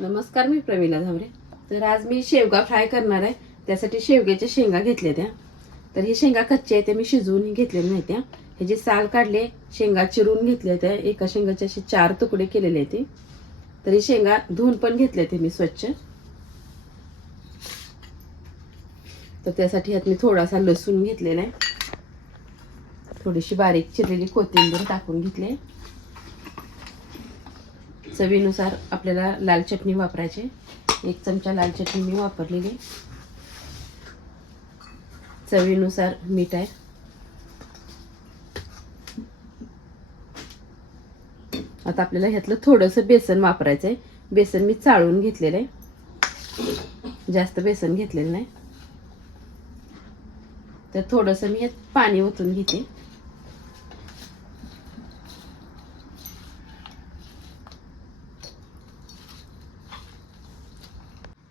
नमस्कार मी प्रवीणा झावरे. तर आज मी शेवगा फ्राय करणार आहे. त्यासाठी शेवग्याच्या शेंगा घेतल्या त्या. तर हे शेंगा कच्चे आहे ते मी शिजवून घेतलेल्या नाही त्या. जे साल काढले शेंगा चिरून घेतल्या त्या. एका शेंगाचे असे चार तुकडे केलेले आहेत ते. तर हे शेंगा धुवून पण घेतल्या ते मी स्वच्छ. तर त्यासाठी ह्यात मी थोडासा लसूण घेतलेला आहे. थोडीशी बारीक चिरलेली कोथिंबीर टाकून घेतली आहे. चवीनुसार आपल्याला लाल चटणी वापरायची. एक चमचा लाल चटणी मी वापरलेली. चवीनुसार मीठ आहे. आता आपल्याला ह्यातलं थोडंसं बेसन वापरायचं आहे बेसन मी चाळून घेतलेलं आहे जास्त बेसन घेतलेलं नाही. तर थोडंसं मी पाणी ओतून घेते.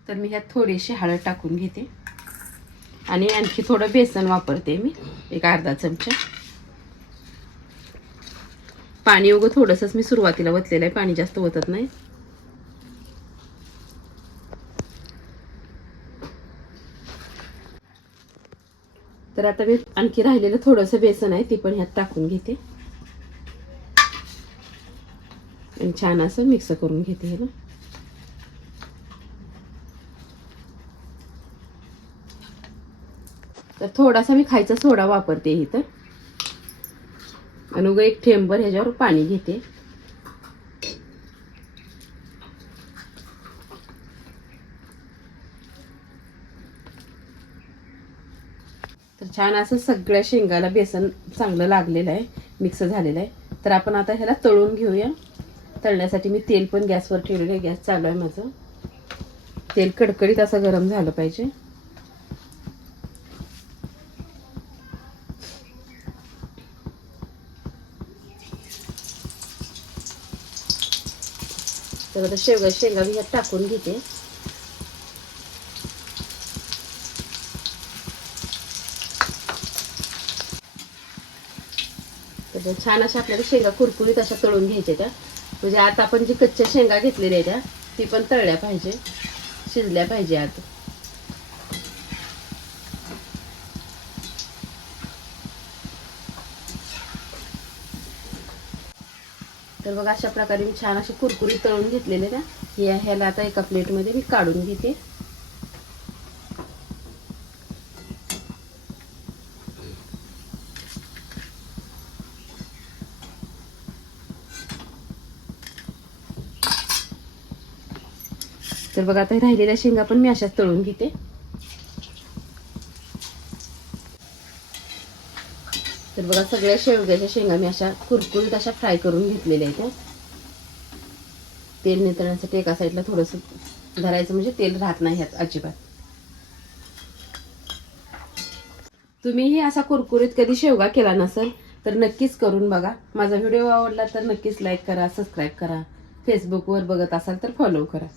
तर मी ह्यात थोडीशी हळद टाकून घेते. आणि आणखी थोडं बेसन वापरते मी एक अर्धा चमचा. पाणी उगं थोडंसंच मी सुरुवातीला वतलेलं आहे पाणी जास्त वतत नाही. तर आता मी आणखी राहिलेलं थोडंसं बेसन आहे ते पण ह्यात टाकून घेते. आणि छान असं मिक्स करून घेते हे तर थोडासा मी खायचा सोडा वापरते इथं. आणि उगं एक थेंबर ह्याच्यावर पाणी घेते. तर छान असं सगळ्या शेंगाला बेसन चांगलं लागलेलं आहे मिक्स झालेलं आहे. तर आपण आता ह्याला तळून घेऊया. तळण्यासाठी मी तेल पण गॅसवर ठेवलेलं आहे गॅस चालू आहे माझं. तेल कडकडीत असं गरम झालं पाहिजे. तर आता शेवगा शेंगा मी ह्यात टाकून घेते छान अशा आपल्याला शेंगा कुरकुरीत अशा तळून घ्यायच्या त्या. म्हणजे आता आपण जी कच्च्या शेंगा घेतलेल्या आहेत त्या ती पण तळल्या पाहिजे. शिजल्या पाहिजे आता. तर बघा अशा प्रकारे मी छान असे कुरकुरी तळून घेतलेले ना हे ह्याला आता एका प्लेटमध्ये मी काढून घेते. तर बघा आता राहिलेल्या शेंगा पण मी अशाच तळून घेते. तर बघा सगळ्या शेवग्याच्या शेंगा मी अशा कुरकुरीत अशा फ्राय करून घेतलेल्या आहेत तेल नितळण्यासाठी एका साईडला थोडंसं धरायचं म्हणजे तेल राहत नाही ह्यात अजिबात. तुम्हीही असा कुरकुरीत कधी शेवगा केला नसेल तर नक्कीच करून बघा. माझा व्हिडिओ आवडला तर नक्कीच लाईक करा सबस्क्राईब करा. फेसबुकवर बघत असाल तर फॉलो करा.